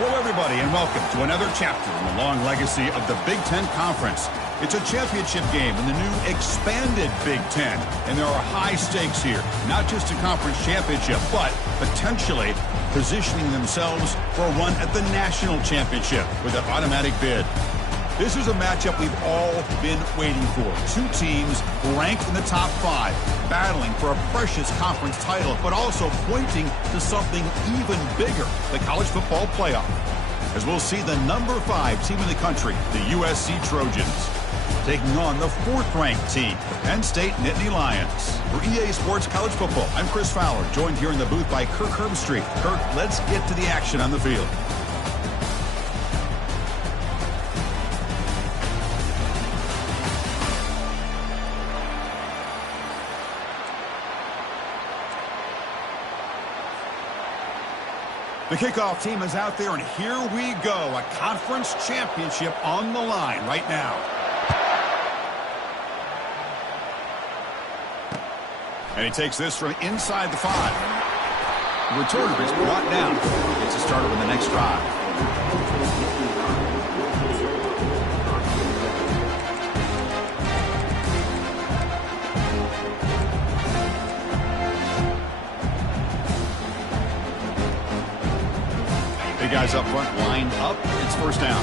Hello, everybody, and welcome to another chapter in the long legacy of the Big Ten Conference. It's a championship game in the new expanded Big Ten, and there are high stakes here, not just a conference championship, but potentially positioning themselves for a run at the national championship with an automatic bid. This is a matchup we've all been waiting for. Two teams ranked in the top 5, battling for a precious conference title, but also pointing to something even bigger, the college football playoff. As we'll see the number 5 team in the country, the USC Trojans, taking on the 4th-ranked team, the Penn State Nittany Lions. For EA Sports College Football, I'm Chris Fowler, joined here in the booth by Kirk Herbstreit. Kirk, let's get to the action on the field. The kickoff team is out there, and here we go. A conference championship on the line right now. And he takes this from inside the 5. The returner is brought down. Gets a starter in the next drive. Guys up front lined up. It's first down.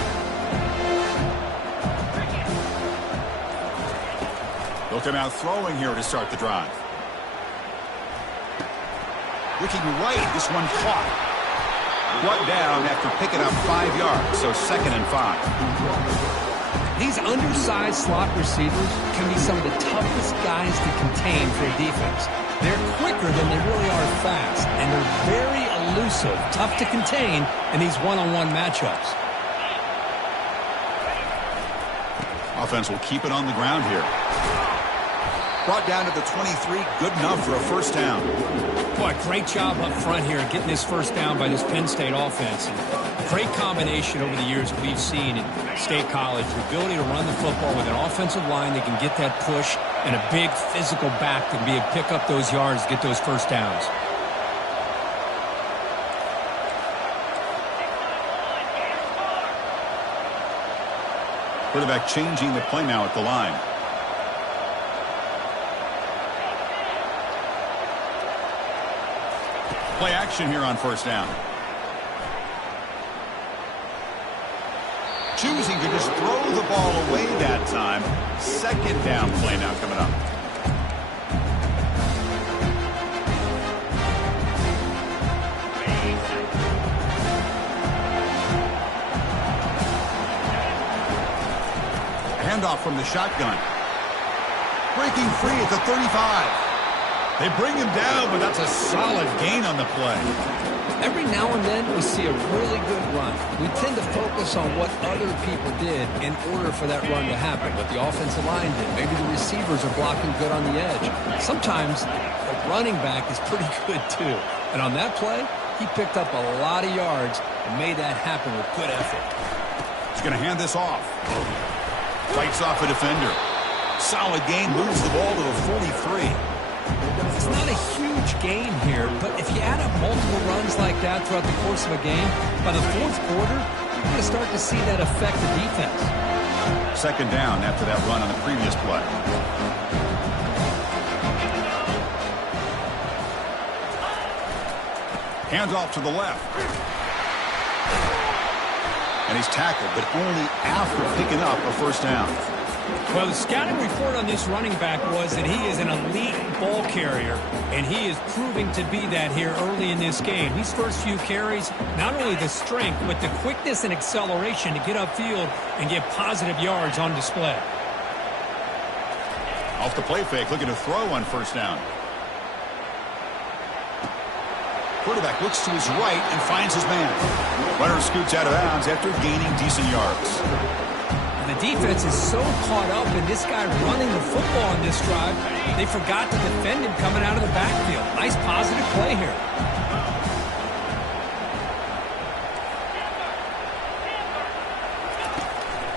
They'll come out throwing here to start the drive. Looking right, this one caught. Brought down after picking up 5 yards, so 2nd and 5. These undersized slot receivers can be some of the toughest guys to contain for a defense. They're quicker than they really are fast, and they're very elusive, tough to contain in these one-on-one matchups. Offense will keep it on the ground here. Brought down to the 23, good enough for a first down. Boy, great job up front here getting this first down by this Penn State offense. Great combination over the years we've seen in State College. The ability to run the football with an offensive line that can get that push and a big physical back that can be able to pick up those yards, get those first downs. Quarterback changing the play now at the line. Play action here on first down. Choosing to just throw the ball away that time. 2nd down play now coming up. Handoff from the shotgun. Breaking free at the 35. They bring him down, but that's a solid gain on the play. Every now and then we see a really good run. We tend to focus on what other people did in order for that run to happen, what the offensive line did. Maybe the receivers are blocking good on the edge. Sometimes the running back is pretty good too. And on that play, he picked up a lot of yards and made that happen with good effort. He's going to hand this off. Fights off a defender. Solid gain, moves the ball to the 43. It's not a huge gain here, but if you add up multiple runs like that throughout the course of a game, by the 4th quarter, you're going to start to see that affect the defense. 2nd down after that run on the previous play. Hands off to the left. And he's tackled, but only after picking up a first down. Well, the scouting report on this running back was that he is an elite ball carrier, and he is proving to be that here early in this game. These first few carries, not only the strength, but the quickness and acceleration to get upfield and get positive yards on display. Off the play fake, looking to throw on first down. Quarterback looks to his right and finds his man. Runner scoots out of bounds after gaining decent yards. The defense is so caught up in this guy running the football on this drive, they forgot to defend him coming out of the backfield. Nice positive play here.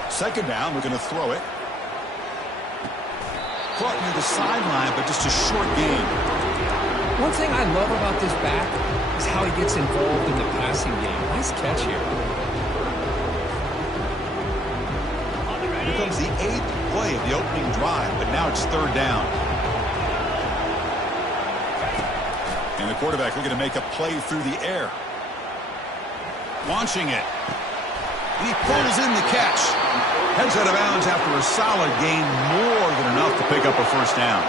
2nd down, we're going to throw it. Caught near the sideline, but just a short gain. One thing I love about this back is how he gets involved in the passing game. Nice catch here. Here comes the 8th play of the opening drive, but now it's 3rd down. And the quarterback looking to make a play through the air. Launching it. And he pulls in the catch. Heads out of bounds after a solid gain, more than enough to pick up a 1st down.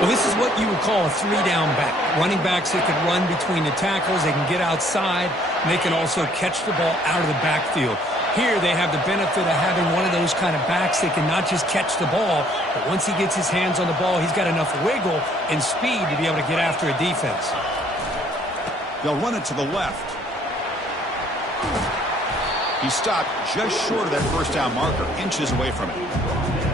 Well, this is what you would call a 3-down back. Running backs that can run between the tackles, they can get outside, and they can also catch the ball out of the backfield. Here they have the benefit of having one of those kind of backs that can not just catch the ball, but once he gets his hands on the ball, he's got enough wiggle and speed to be able to get after a defense. They'll run it to the left. He stopped just short of that 1st down marker, inches away from it.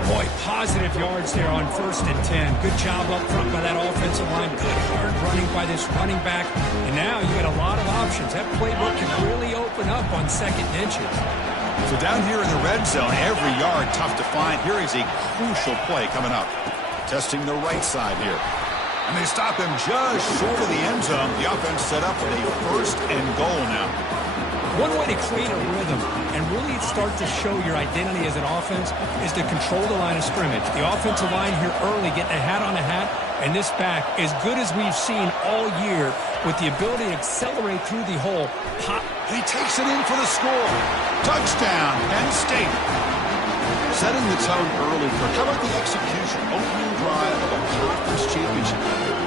Boy, positive yards there on 1st and 10. Good job up front by that offensive line. Good hard running by this running back. And now you got a lot of options. That playbook can really open up on 2nd and inches. So down here in the red zone, every yard tough to find. Here is a crucial play coming up. Testing the right side here. And they stop him just short of the end zone. The offense set up with a 1st and goal now. One way to create a rhythm and really start to show your identity as an offense is to control the line of scrimmage. The offensive line here early getting a hat on a hat, and this back, as good as we've seen all year, with the ability to accelerate through the hole. Pop. He takes it in for the score. Touchdown, Penn State. Setting the tone early for how about the execution, opening drive of a conference championship.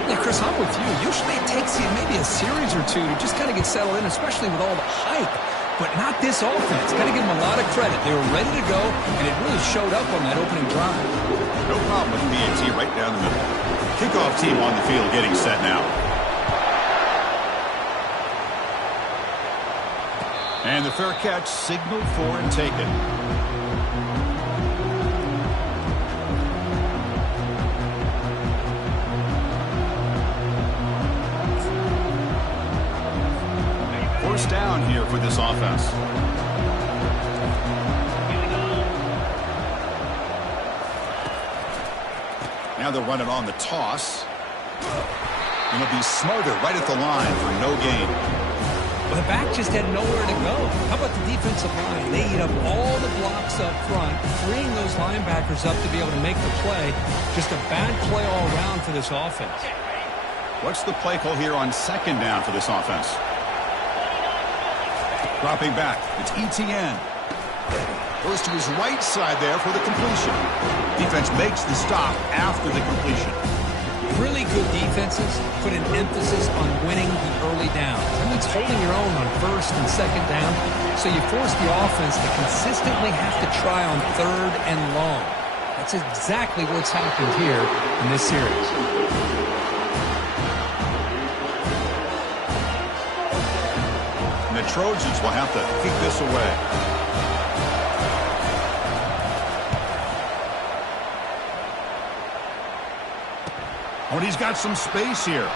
Yeah, Chris, I'm with you. Usually it takes you maybe a series or two to just kind of get settled in, especially with all the hype. But not this offense. Got to give them a lot of credit. They were ready to go, and it really showed up on that opening drive. No problem with BAT right down the middle. Kickoff team on the field getting set now. And the fair catch signaled for and taken. Down here for this offense. Now they're running on the toss. And it'll be smothered right at the line for no gain. Well, the back just had nowhere to go. How about the defensive line? They eat up all the blocks up front, freeing those linebackers up to be able to make the play. Just a bad play all around for this offense. What's the play call here on 2nd down for this offense? Dropping back, it's ETN. Goes to his right side there for the completion. Defense makes the stop after the completion. Really good defenses put an emphasis on winning the early downs. That means holding your own on 1st and 2nd down, so you force the offense to consistently have to try on 3rd and long. That's exactly what's happened here in this series. The Trojans will have to kick this away. Oh, and he's got some space here.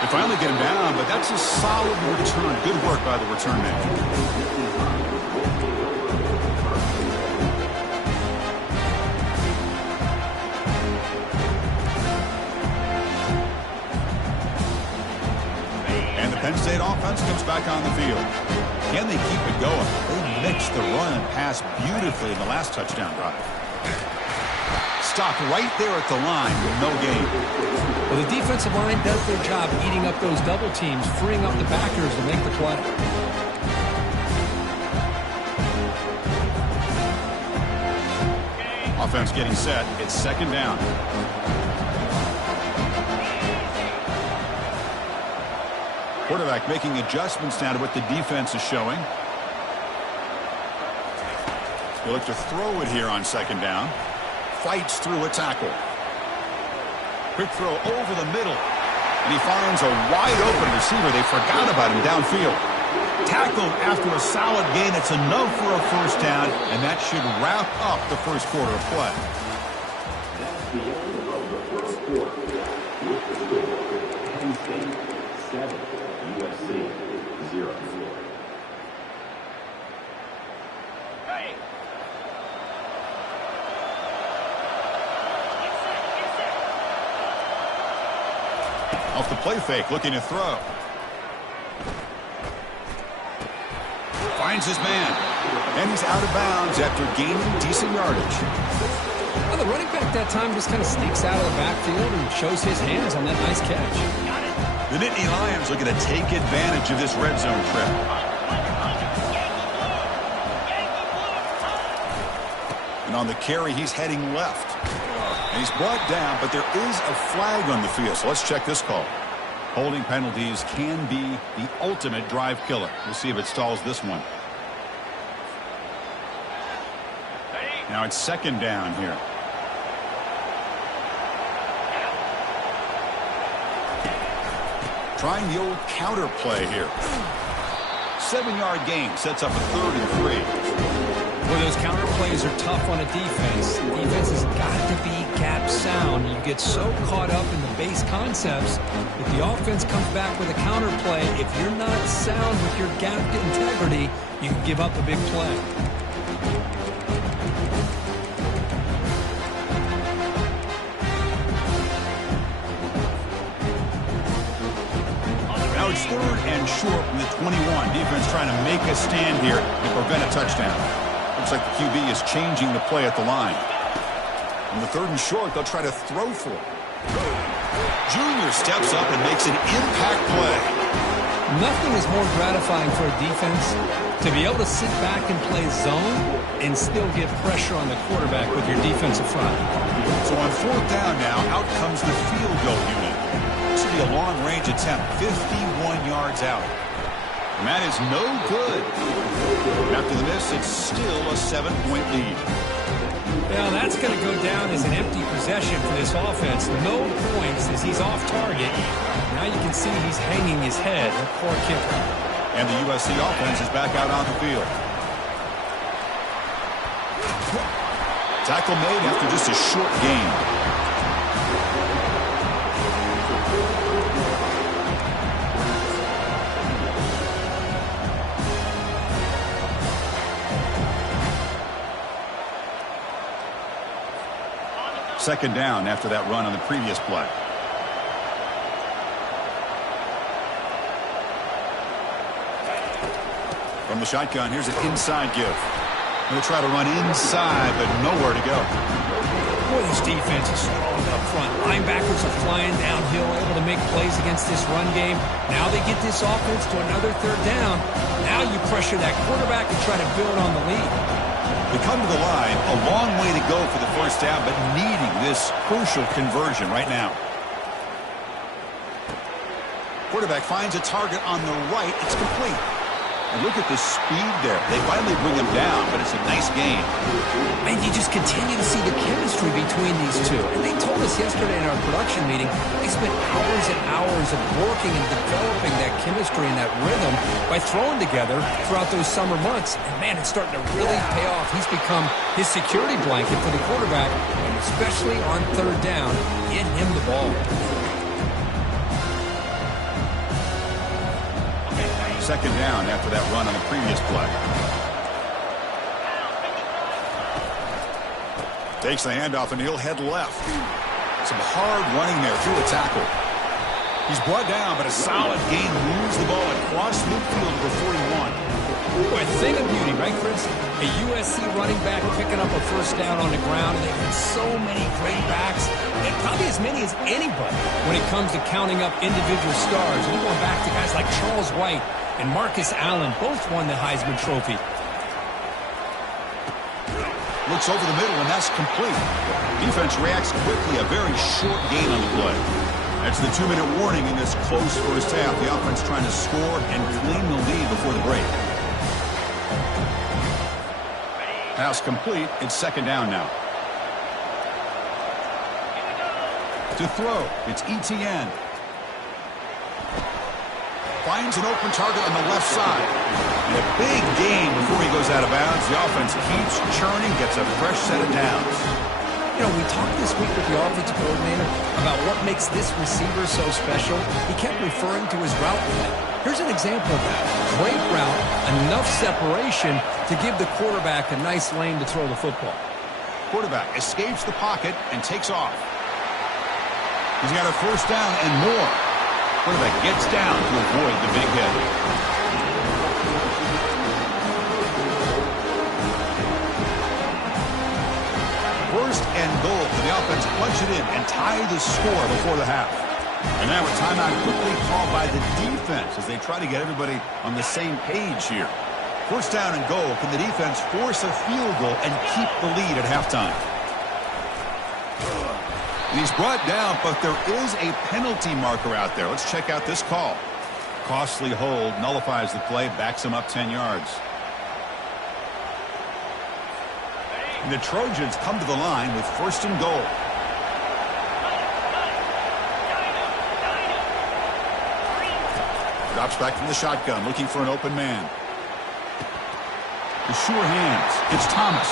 They finally get him down, but that's a solid return. Good work by the return man. Penn State offense comes back on the field. Can they keep it going? They mixed the run and pass beautifully in the last touchdown drive. Stopped right there at the line with no gain. Well, the defensive line does their job eating up those double teams, freeing up the backers to make the play. Offense getting set. It's 2nd down. Quarterback making adjustments now to what the defense is showing. He'll look to throw it here on 2nd down. Fights through a tackle. Quick throw over the middle. And he finds a wide open receiver. They forgot about him downfield. Tackled after a solid gain. It's enough for a 1st down. And that should wrap up the 1st quarter of play. Off the play fake, looking to throw. Finds his man. And he's out of bounds after gaining decent yardage. Well, the running back that time just kind of sneaks out of the backfield and shows his hands on that nice catch. The Nittany Lions looking to take advantage of this red zone trip. And on the carry, he's heading left. And he's brought down, but there is a flag on the field. So let's check this call. Holding penalties can be the ultimate drive killer. We'll see if it stalls this one. Now it's second down here. Trying the old counter play here. 7-yard gain sets up a 3rd and 3. Well, those counter plays are tough on a defense. The defense has got to be gap sound. You get so caught up in the base concepts. If the offense comes back with a counter play, if you're not sound with your gap integrity, you can give up a big play. Now it's 3rd and short from the 21. Defense trying to make a stand here and prevent a touchdown. Looks like the QB is changing the play at the line. On the 3rd and short, they'll try to throw for it. Junior steps up and makes an impact play. Nothing is more gratifying for a defense to be able to sit back and play zone and still get pressure on the quarterback with your defensive front. So on 4th down now, out comes the field goal unit. This will be a long-range attempt, 51 yards out. And that is no good. After the miss, it's still a 7-point lead. Now that's going to go down as an empty possession for this offense. No points as he's off target. Now you can see he's hanging his head, the poor kicker. And the USC offense is back out on the field. Tackle made after just a short gain. Second down after that run on the previous play. From the shotgun, here's an inside give. They'll try to run inside, but nowhere to go. Boy, this defense is strong up front. Linebackers are flying downhill, able to make plays against this run game. Now they get this offense to another 3rd down. Now you pressure that quarterback and try to build on the lead. They come to the line, a long way to go for the 1st down, but needing this crucial conversion right now. Quarterback finds a target on the right. It's complete. And look at the speed there. They finally bring him down, but it's a nice gain. And you just continue to see the chemistry between these two. And they told us yesterday in our production meeting, they spent hours and hours of working and developing that chemistry and that rhythm by throwing together throughout those summer months. And man, it's starting to really pay off. He's become his security blanket for the quarterback, and especially on 3rd down, get him the ball. Second down after that run on the previous play. Takes the handoff and he'll head left. Some hard running there through a tackle. He's brought down, but a solid gain moves the ball across midfield for 41. Boy, a thing of beauty, right, Chris? A USC running back picking up a 1st down on the ground, and they've had so many great backs, and probably as many as anybody when it comes to counting up individual stars. We're going back to guys like Charles White and Marcus Allen, both won the Heisman Trophy. Looks over the middle, and that's complete. Defense reacts quickly, a very short gain on the play. That's the 2-minute warning in this close 1st half. The offense trying to score and claim the lead before the break. Pass complete. It's 2nd down now. To throw, it's Etienne. Finds an open target on the left side. And a big gain before he goes out of bounds. The offense keeps churning, gets a fresh set of downs. You know, we talked this week with the offensive coordinator about what makes this receiver so special. He kept referring to his route play. Here's an example of that. Great route, enough separation to give the quarterback a nice lane to throw the football. Quarterback escapes the pocket and takes off. He's got a 1st down and more. Quarterback gets down to avoid the big hit. First and goal. Can the offense punch it in and tie the score before the half? And now a timeout quickly called by the defense as they try to get everybody on the same page here. First down and goal. Can the defense force a field goal and keep the lead at halftime? And he's brought down, but there is a penalty marker out there. Let's check out this call. Costly hold, nullifies the play, backs him up 10 yards. And the Trojans come to the line with first and goal. Drops back from the shotgun, looking for an open man. The sure hands. It's Thomas.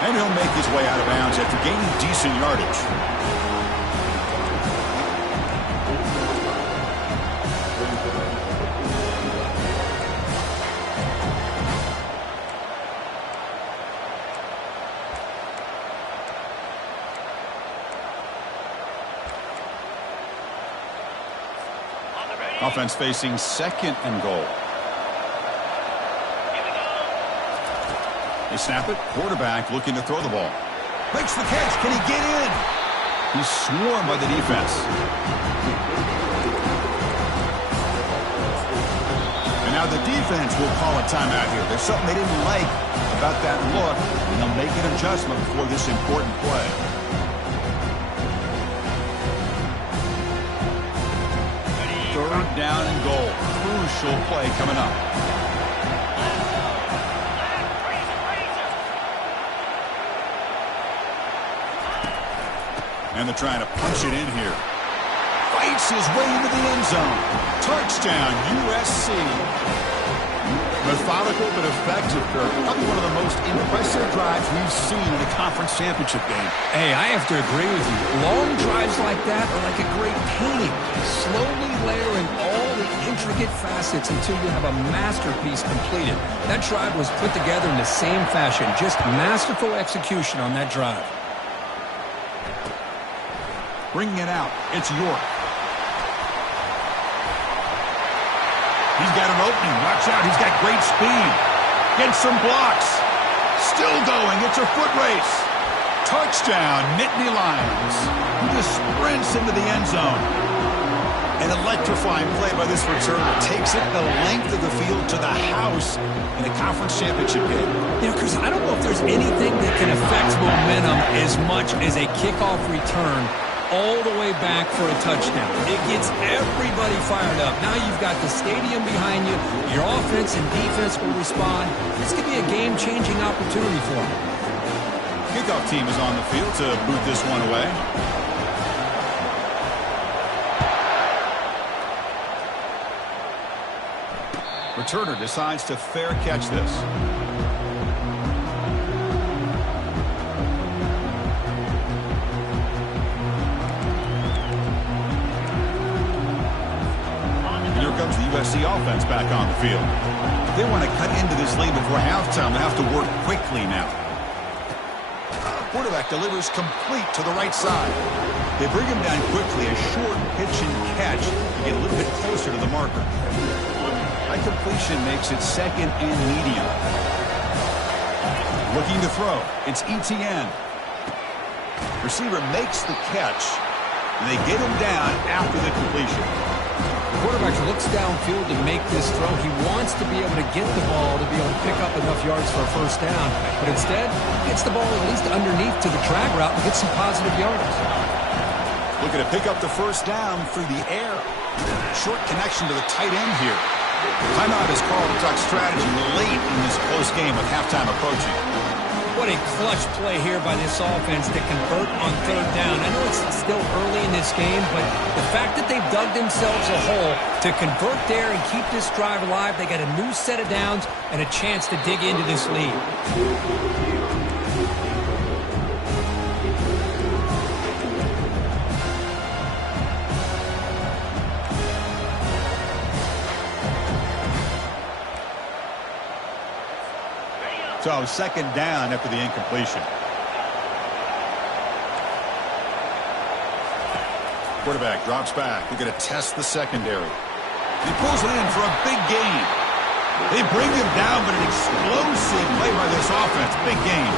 And he'll make his way out of bounds after gaining decent yardage. Offense facing second and goal. They snap it. Quarterback looking to throw the ball. Makes the catch. Can he get in? He's swarmed by the defense. And now the defense will call a timeout here. There's something they didn't like about that look, and they'll make an adjustment before this important play. Third down and goal. Crucial play coming up. And they're trying to punch it in here. Fights his way into the end zone. Touchdown, USC. Methodical but effective, Kirk. Probably one of the most impressive drives we've seen in a conference championship game. Hey, I have to agree with you. Long drives like that are like a great painting. Slowly layering all the intricate facets until you have a masterpiece completed. That drive was put together in the same fashion. Just masterful execution on that drive. Bringing it out. It's York. He's got an opening. Watch out. He's got great speed. Gets some blocks. Still going. It's a foot race. Touchdown, Nittany Lions. He just sprints into the end zone. An electrifying play by this returner. Takes it the length of the field to the house in a conference championship game. You know, Chris, I don't know if there's anything that can affect momentum as much as a kickoff return all the way back for a touchdown. It gets everybody fired up. Now you've got the stadium behind you. Your offense and defense will respond. This could be a game-changing opportunity for them. Kickoff team is on the field to boot this one away. Returner decides to fair catch this. Comes the USC offense back on the field. If they want to cut into this lead before halftime, they have to work quickly now. Quarterback delivers complete to the right side. They bring him down quickly, a short pitch and catch to get a little bit closer to the marker. High completion makes it second and medium. Looking to throw. It's Etienne. Receiver makes the catch, and they get him down after the completion. Quarterback looks downfield to make this throw. He wants to be able to get the ball to be able to pick up enough yards for a first down. But instead, gets the ball at least underneath to the drag route and gets some positive yards. Looking to pick up the first down through the air. Short connection to the tight end here. Timeout is called to talk strategy late in this close game with halftime approaching. What a clutch play here by this offense to convert on third down. I know it's still early in this game, but the fact that they've dug themselves a hole to convert there and keep this drive alive, they got a new set of downs and a chance to dig into this lead. So second down after the incompletion. Quarterback drops back. They're going to test the secondary. He pulls it in for a big gain. They bring him down, but an explosive play by this offense. Big gain.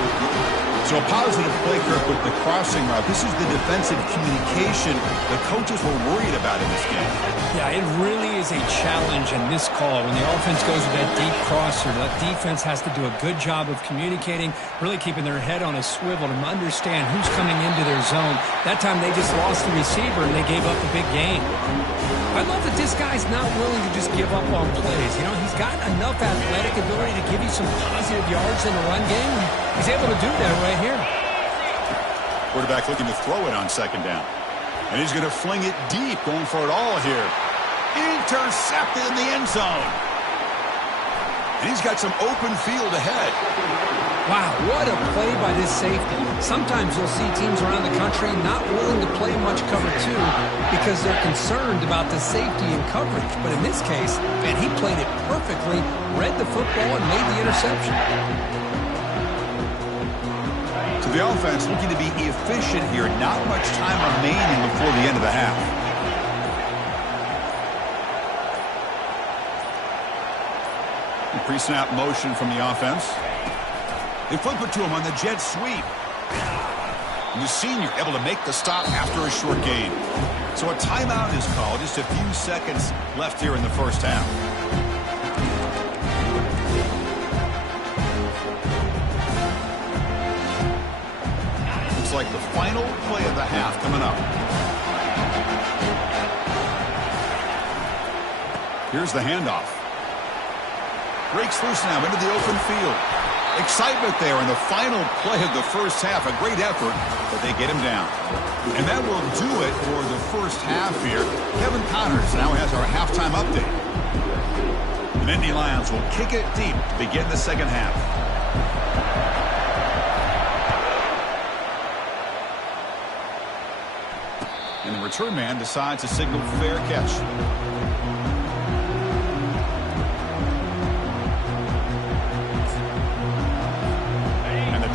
So a positive play, Kirk, with the crossing route. This is the defensive communication the coaches were worried about in this game. Yeah, it really is a challenge in this call. When the offense goes with that deep crosser, that defense has to do a good job of communicating, really keeping their head on a swivel to understand who's coming into their zone. That time they just lost the receiver and they gave up a big gain. I love that this guy's not willing to just give up on plays. You know, he's got enough athletic ability to give you some positive yards in the run game. He's able to do that right here. Quarterback looking to throw it on second down. And he's going to fling it deep, going for it all here. Intercepted in the end zone. And he's got some open field ahead. Wow, what a play by this safety. Sometimes you'll see teams around the country not willing to play much cover two because they're concerned about the safety and coverage. But in this case, man, he played it perfectly, read the football, and made the interception. So the offense looking to be efficient here. Not much time remaining before the end of the half. Pre-snap motion from the offense. They flip it to him on the jet sweep. And the senior able to make the stop after a short gain. So a timeout is called. Just a few seconds left here in the first half. Looks like the final play of the half coming up. Here's the handoff. Breaks loose now into the open field. Excitement there in the final play of the first half. A great effort, but they get him down. And that will do it for the first half here. Kevin Connors now has our halftime update. The Nittany Lions will kick it deep to begin the second half. And the return man decides to signal fair catch.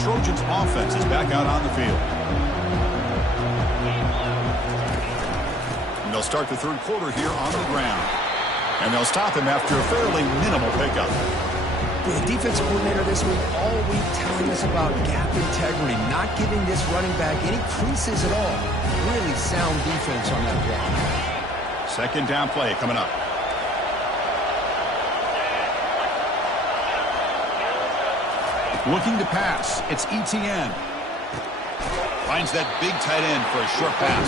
Trojans offense is back out on the field. And they'll start the third quarter here on the ground. And they'll stop him after a fairly minimal pickup. The defense coordinator this week all week telling us about gap integrity, not giving this running back any creases at all. Really sound defense on that block. Second down play coming up. Looking to pass. It's Etienne. Finds that big tight end for a short pass.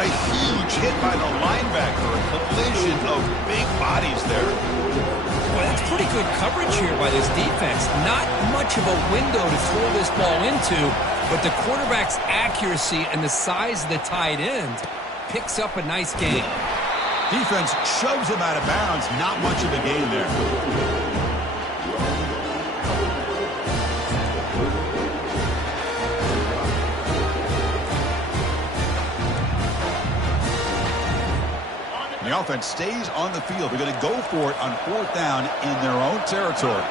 A huge hit by the linebacker. A collision of big bodies there. Well, that's pretty good coverage here by this defense. Not much of a window to throw this ball into, but the quarterback's accuracy and the size of the tight end picks up a nice gain. Defense shoves him out of bounds. Not much of a gain there. The offense stays on the field. They're going to go for it on fourth down in their own territory.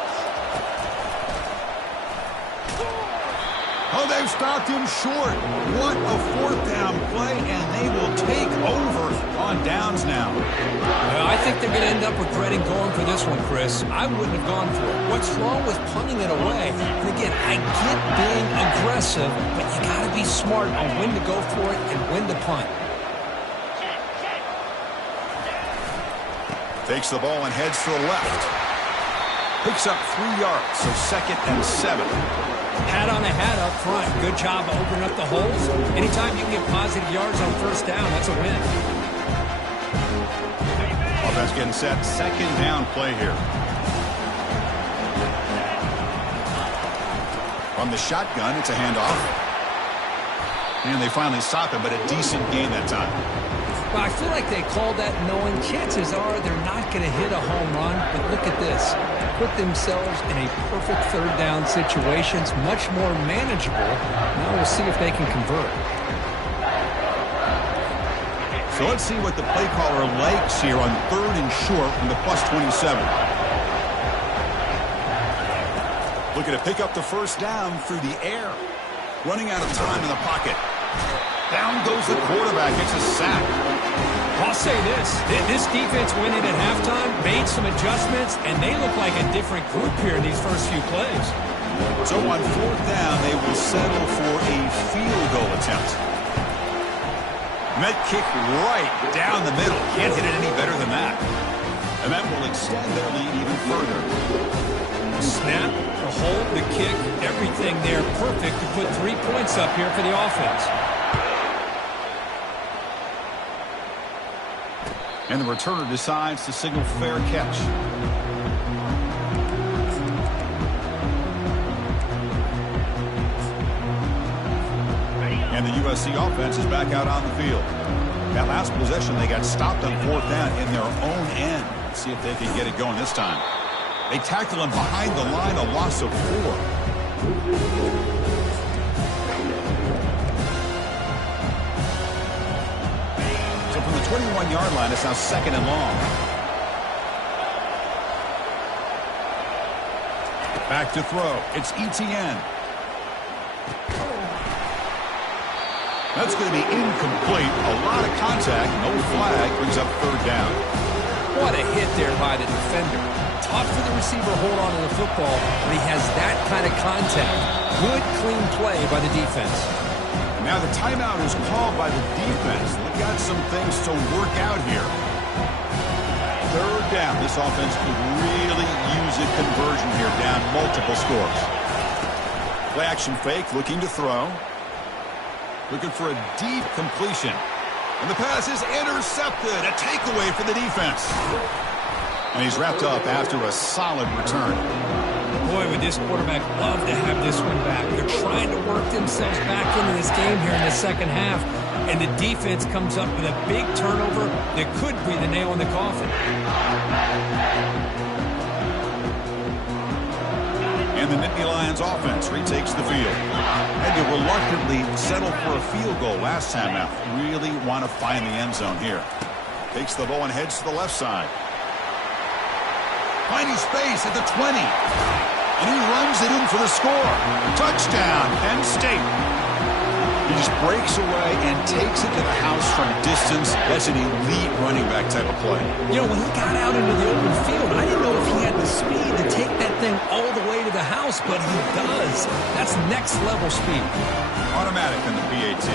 Oh, they've stopped him short. What a fourth down play, and they will take over on downs now. Well, I think they're going to end up regretting going for this one, Chris. I wouldn't have gone for it. What's wrong with punting it away? And again, I get being aggressive, but you got to be smart on when to go for it and when to punt. Takes the ball and heads to the left. Picks up 3 yards, so 2nd and 7. Hat on a hat up front. Good job opening up the holes. Anytime you can get positive yards on first down, that's a win. Offense getting set. Second down play here. From the shotgun, it's a handoff. And they finally stop him, but a decent gain that time. Well, I feel like they called that knowing chances are they're not going to hit a home run. But look at this. Put themselves in a perfect third down situation. It's much more manageable. Now we'll see if they can convert. So let's see what the play caller likes here on 3rd and short from the +27. Looking to pick up the first down through the air. Running out of time in the pocket. Down goes the quarterback. It's a sack. I'll say this defense went in at halftime, made some adjustments, and they look like a different group here in these first few plays. So on fourth down, they will settle for a field goal attempt. And that kick right down the middle. Can't hit it any better than that. And that will extend their lead even further. Snap, the hold, the kick, everything there perfect to put 3 points up here for the offense. And the returner decides to signal fair catch. And the USC offense is back out on the field. That last possession, they got stopped on fourth down in their own end. Let's see if they can get it going this time. They tackle him behind the line, a loss of 4. So from the 21-yard line, it's now 2nd and long. Back to throw. It's ETN. That's going to be incomplete. A lot of contact. No flag. Brings up 3rd down. What a hit there by the defender. Tough for the receiver to hold on to the football, but he has that kind of contact. Good, clean play by the defense. Now the timeout is called by the defense. They've got some things to work out here. 3rd down. This offense could really use a conversion here, down multiple scores. Play action fake, looking to throw. Looking for a deep completion. And the pass is intercepted. A takeaway for the defense. And he's wrapped up after a solid return. Boy, would this quarterback love to have this one back. They're trying to work themselves back into this game here in the second half. And the defense comes up with a big turnover that could be the nail in the coffin. And the Nittany Lions offense retakes the field. And they reluctantly settled for a field goal last time out. Really want to find the end zone here. Takes the ball and heads to the left side. Finding space at the 20. And he runs it in for the score. Touchdown, Penn State. He just breaks away and takes it to the house from distance. That's an elite running back type of play. You know, when he got out into the open field, I didn't know if he had the speed to take that thing all the way to the house, but he does. That's next level speed. Automatic in the PAT.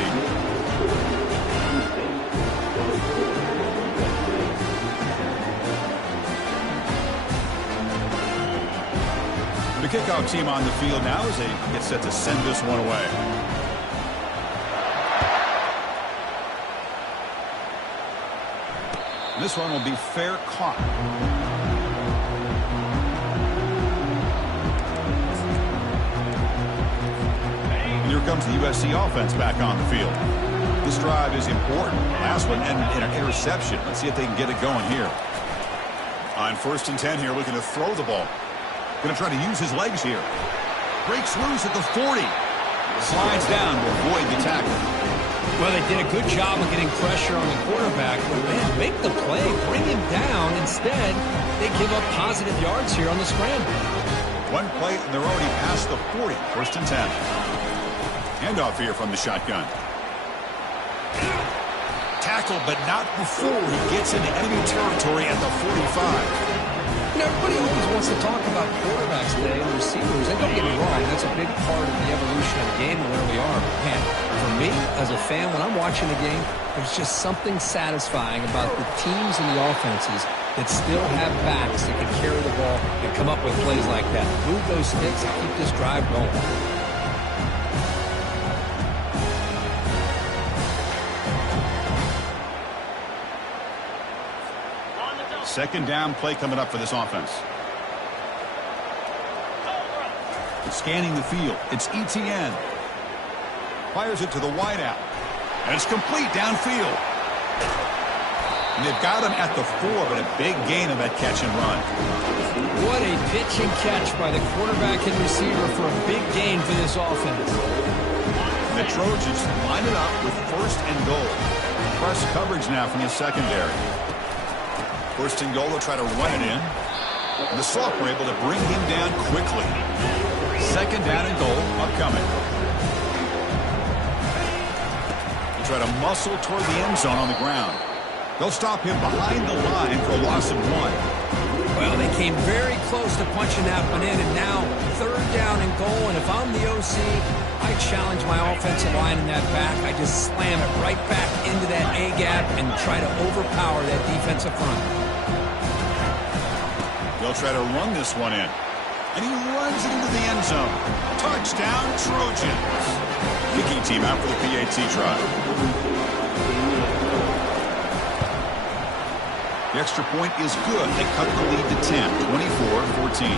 The kickoff team on the field now as they get set to send this one away. This one will be fair caught. And here comes the USC offense back on the field. This drive is important. Last one ended in an interception. Let's see if they can get it going here. On 1st and 10 here, looking to throw the ball. Going to try to use his legs here. Breaks loose at the 40. Slides down to avoid the tackle. Well, they did a good job of getting pressure on the quarterback. But, man, make the play, bring him down. Instead, they give up positive yards here on the scramble. One play, and they're already past the 40. 1st and 10. Handoff here from the shotgun. Tackle, but not before he gets into enemy territory at the 45. You know, everybody always wants to talk about quarterbacks today and receivers. And don't get me wrong, that's a big part of the evolution of the game and where we are. Man, for me, as a fan, when I'm watching the game, there's just something satisfying about the teams and the offenses that still have backs that can carry the ball and come up with plays like that. Move those sticks and keep this drive going. 2nd down play coming up for this offense. Scanning the field. It's ETN. Fires it to the wideout. And it's complete downfield. And they've got him at the 4, but a big gain of that catch and run. What a pitch and catch by the quarterback and receiver for a big gain for this offense. The Trojans line it up with 1st and goal. Press coverage now from the secondary. 1st and goal, they'll try to run it in. And the Soft were able to bring him down quickly. 2nd down and goal upcoming. They try to muscle toward the end zone on the ground. They'll stop him behind the line for a loss of 1. Well, they came very close to punching that one in, and now third down and goal. And if I'm the OC, I challenge my offensive line in that back. I just slam it right back into that A-gap and try to overpower that defensive front. They'll try to run this one in. And he runs it into the end zone. Touchdown, Trojans. Kicking team out for the PAT try. The extra point is good. They cut the lead to 10, 24-14.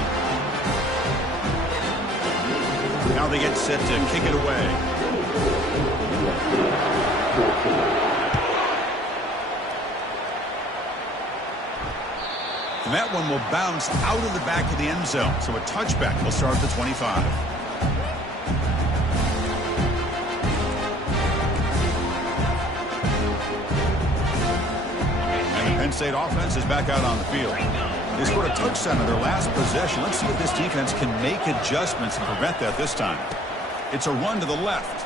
Now they get set to kick it away. And that one will bounce out of the back of the end zone. So a touchback will start at the 25. Penn State offense is back out on the field. They scored a touchdown in their last possession. Let's see if this defense can make adjustments and prevent that this time. It's a run to the left.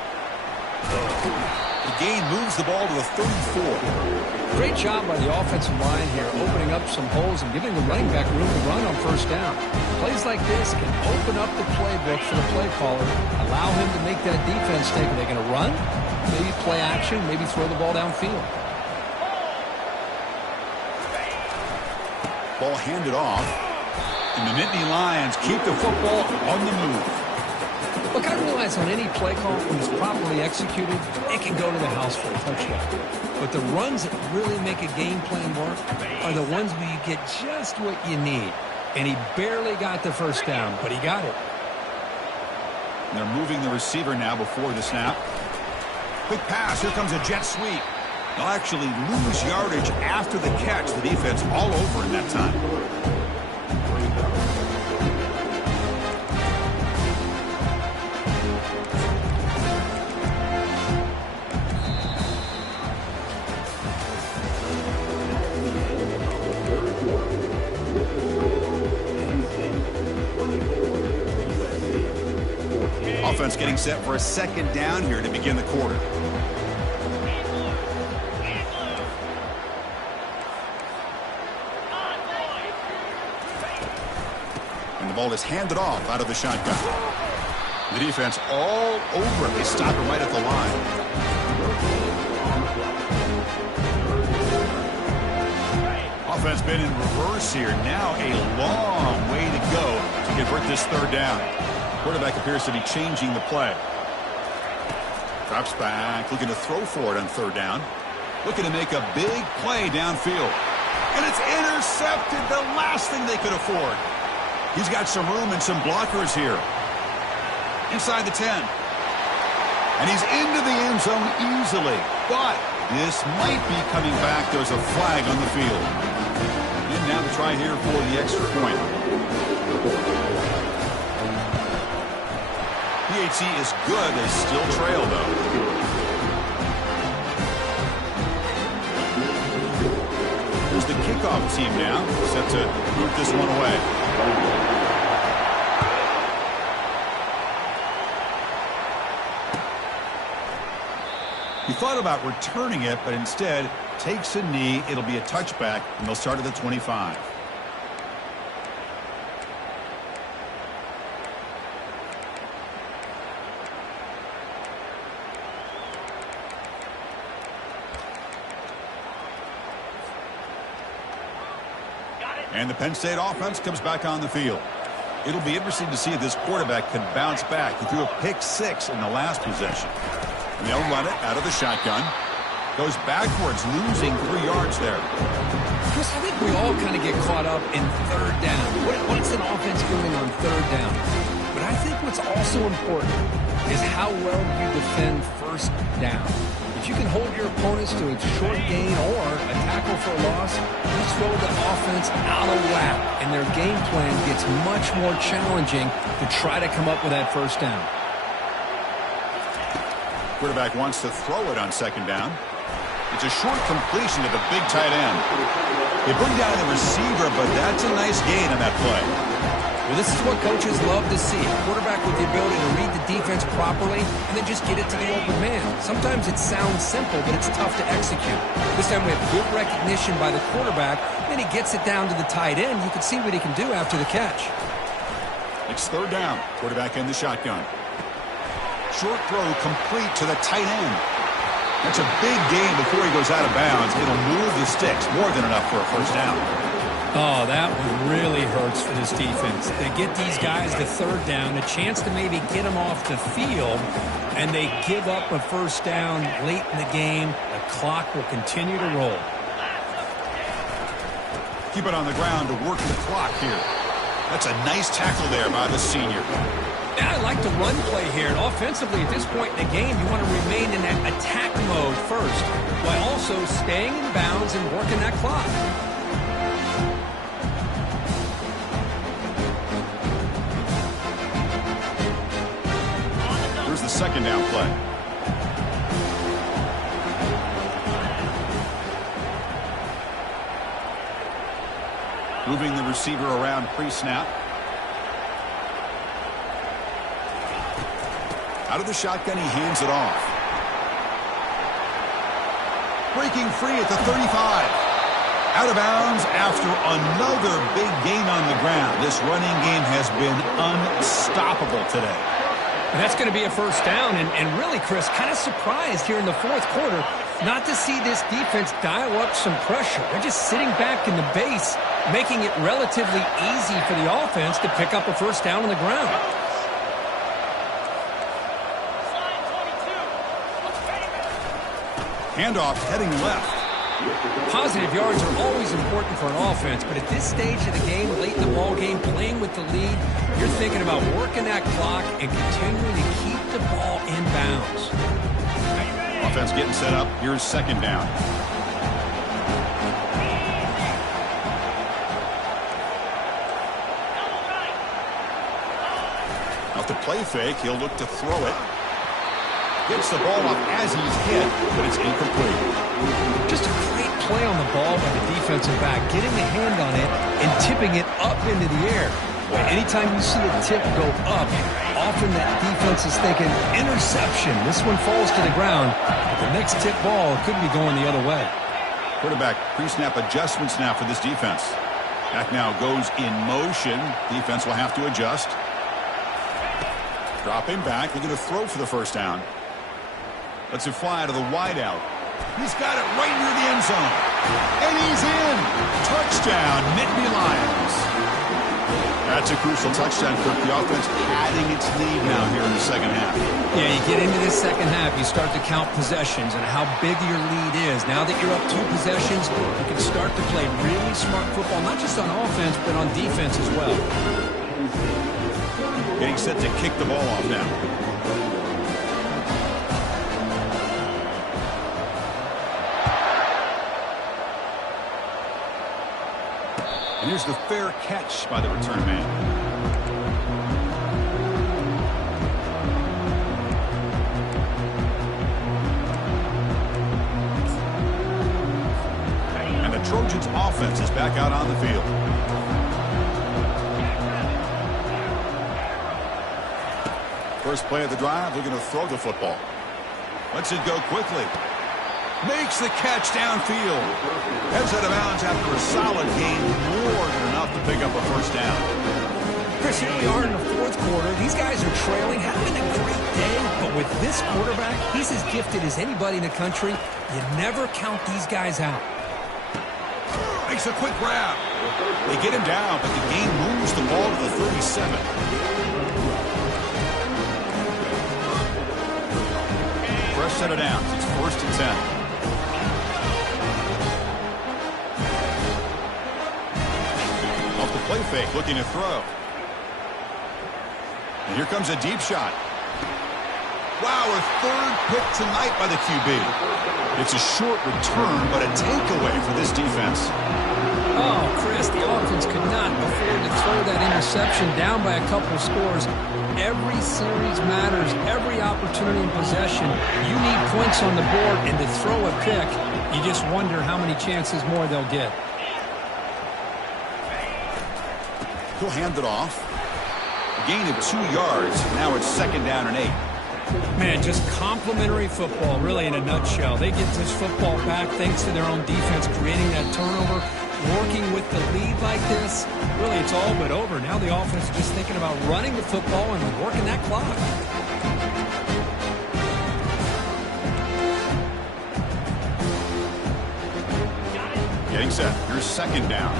The gain moves the ball to the 34. Great job by the offensive line here, opening up some holes and giving the running back room to run on first down. Plays like this can open up the playbook for the play caller, allow him to make that defense think, are they going to run? Maybe play action, maybe throw the ball downfield. Ball handed off. And the Nittany Lions keep the football on the move. Look, I realize on any play call, when it's properly executed, it can go to the house for a touchdown. But the runs that really make a game plan work are the ones where you get just what you need. And he barely got the first down, but he got it. And they're moving the receiver now before the snap. Quick pass. Here comes a jet sweep. They'll actually lose yardage after the catch. The defense all over in that time. Offense getting set for a second down here to begin the quarter. Ball is handed off out of the shotgun. The defense all over it. They stop it right at the line. Offense been in reverse here. Now a long way to go to convert this third down. Quarterback appears to be changing the play. Drops back, looking to throw for it on third down. Looking to make a big play downfield. And it's intercepted, the last thing they could afford. He's got some room and some blockers here. Inside the 10. And he's into the end zone easily. But this might be coming back. There's a flag on the field. And now the try here for the extra point. PAT is good. They still trail, though. Here's the kickoff team now, set to boot this one away. He thought about returning it, but instead takes a knee. It'll be a touchback, and they'll start at the 25. And the Penn State offense comes back on the field. It'll be interesting to see if this quarterback can bounce back. He threw a pick-6 in the last possession. And they'll run it out of the shotgun. Goes backwards, losing 3 yards there. Chris, I think we all kind of get caught up in third down. What's an offense doing on third down? But I think what's also important is how well you defend first down. If you can hold your opponents to a short gain or a tackle for a loss, you throw the offense out of whack, and their game plan gets much more challenging to try to come up with that first down. Quarterback wants to throw it on second down. It's a short completion to the big tight end. They bring down the receiver, but that's a nice gain on that play. Well, this is what coaches love to see. A quarterback with the ability to read the defense properly and then just get it to the open man. Sometimes it sounds simple, but it's tough to execute. This time we have good recognition by the quarterback, then he gets it down to the tight end. You can see what he can do after the catch. It's third down. Quarterback in the shotgun. Short throw complete to the tight end. That's a big gain before he goes out of bounds. It'll move the sticks, more than enough for a first down. Oh, that one really hurts for this defense. They get these guys the third down, a chance to maybe get them off the field, and they give up a first down late in the game. The clock will continue to roll. Keep it on the ground to work the clock here. That's a nice tackle there by the senior. Yeah, I like the run play here. And offensively, at this point in the game, you want to remain in that attack mode first, while also staying in bounds and working that clock. Here's the second down play. Moving the receiver around pre-snap. Out of the shotgun, he hands it off. Breaking free at the 35. Out of bounds after another big gain on the ground. This running game has been unstoppable today. And that's going to be a first down. And really, Chris, kind of surprised here in the fourth quarter not to see this defense dial up some pressure. They're just sitting back in the base, making it relatively easy for the offense to pick up a first down on the ground. Handoff heading left. Positive yards are always important for an offense, but at this stage of the game, late in the ball game, playing with the lead, you're thinking about working that clock and continuing to keep the ball in bounds. Offense getting set up. Here's second down. Off the play fake, he'll look to throw it. Gets the ball up as he's hit, but it's incomplete. Just a great play on the ball by the defensive back, getting a hand on it and tipping it up into the air. Anytime you see a tip go up, often that defense is thinking interception. This one falls to the ground. The next tip ball could be going the other way. Quarterback pre-snap adjustments now for this defense. Back now goes in motion. Defense will have to adjust. Dropping back, looking to throw for the first down. Lets it fly to the wideout. He's got it right near the end zone. And he's in. Touchdown, Nittany Lions. That's a crucial touchdown, Kirk. The offense adding its lead now here in the second half. Yeah, you get into this second half, you start to count possessions and how big your lead is. Now that you're up 2 possessions, you can start to play really smart football, not just on offense, but on defense as well. Getting set to kick the ball off now. And here's the fair catch by the return man. And the Trojans' offense is back out on the field. First play of the drive, looking to throw the football. Lets it go quickly. Makes the catch downfield. Heads out of bounds after a solid gain, more than enough to pick up a first down. Chris, here we are in the fourth quarter. These guys are trailing, having a great day. But with this quarterback, he's as gifted as anybody in the country. You never count these guys out. Makes a quick grab. They get him down, but the gain moves the ball to the 37. Fresh set of downs. It's 1st and 10. Off the play fake, looking to throw. And here comes a deep shot. Wow, a 3rd pick tonight by the QB. It's a short return, but a takeaway for this defense. Oh, Chris, the offense could not afford to throw that interception down by a couple of scores. Every series matters. Every opportunity in possession. You need points on the board, and to throw a pick, you just wonder how many chances more they'll get. He'll hand it off. A gain of 2 yards. Now it's 2nd down and 8. Man, just complimentary football, really, in a nutshell. They get this football back thanks to their own defense, creating that turnover, working with the lead like this. Really, it's all but over. Now the offense is just thinking about running the football and working that clock. Getting set. Here's 2nd down.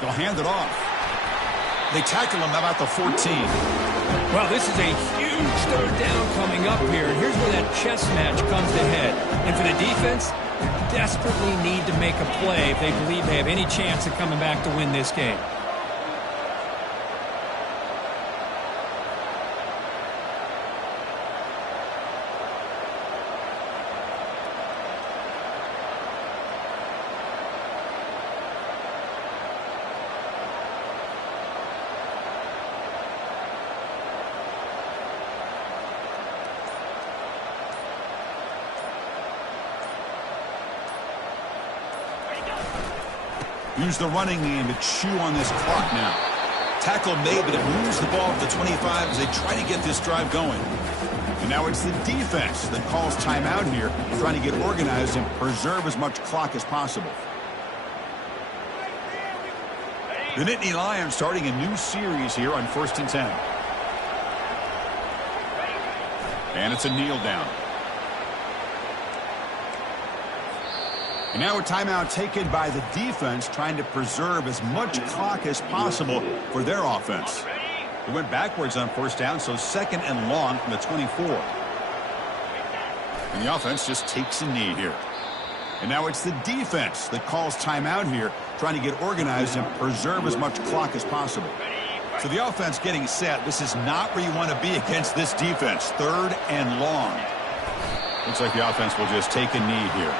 They'll hand it off. They tackle him about the 14. Well, this is a huge 3rd down coming up here. And here's where that chess match comes to head. And for the defense, they desperately need to make a play if they believe they have any chance of coming back to win this game. Use the running game to chew on this clock now. Tackle made, but it moves the ball to the 25 as they try to get this drive going. And now it's the defense that calls timeout here, trying to get organized and preserve as much clock as possible. The Nittany Lions starting a new series here on 1st and 10. And it's a kneel down. And now a timeout taken by the defense, trying to preserve as much clock as possible for their offense. They went backwards on 1st down, so 2nd and long from the 24. And the offense just takes a knee here. And now it's the defense that calls timeout here, trying to get organized and preserve as much clock as possible. So the offense getting set. This is not where you want to be against this defense. 3rd and long. Looks like the offense will just take a knee here.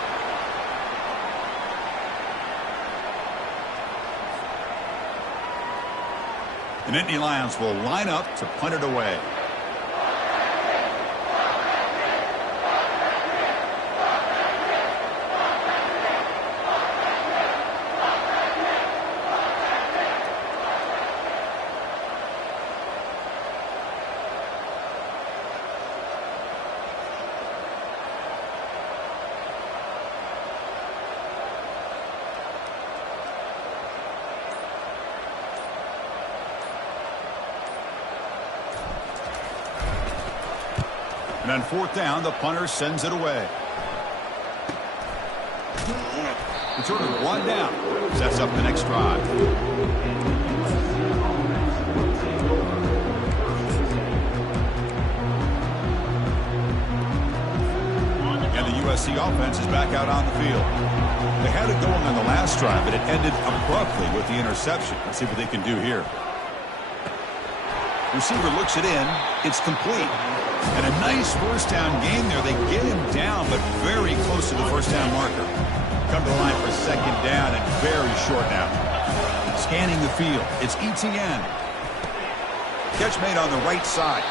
The Nittany Lions will line up to punt it away. And on 4th down, the punter sends it away. It's sort of 1 down. Sets up the next drive. And the USC offense is back out on the field. They had it going on the last drive, but it ended abruptly with the interception. Let's see what they can do here. Receiver looks it in. It's complete. And a nice 1st down gain there. They get him down, but very close to the 1st down marker. Come to the line for 2nd down and very short now. Scanning the field. It's ETN. Catch made on the right side.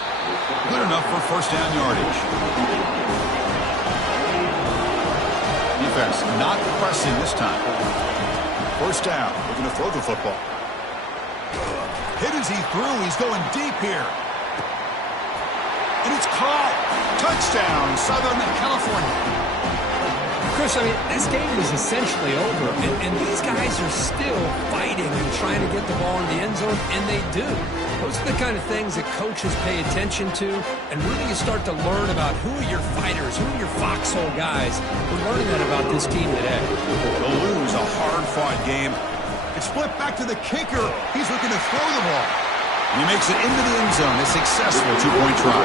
Good enough for 1st down yardage. Defense not pressing this time. 1st down. Looking to throw the football. Hit as he threw. He's going deep here. And it's caught. Touchdown, Southern California. Chris, I mean, this game is essentially over, and these guys are still fighting and trying to get the ball in the end zone, and they do. Those are the kind of things that coaches pay attention to, and really you start to learn about who are your fighters, who are your foxhole guys. We're learning that about this team today. They'll lose a hard-fought game. It's flipped back to the kicker. He's looking to throw the ball. He makes it into the end zone. A successful 2-point try.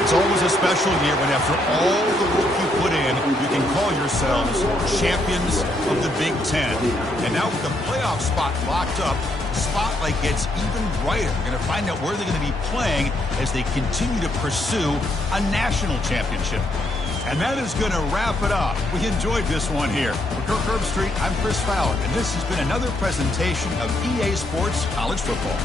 It's always a special year when after all the work you put in, you can call yourselves champions of the Big Ten. And now with the playoff spot locked up, the spotlight gets even brighter. We're going to find out where they're going to be playing as they continue to pursue a national championship. And that is going to wrap it up. We enjoyed this one here. For Kirk Herbstreit, I'm Chris Fowler, and this has been another presentation of EA Sports College Football.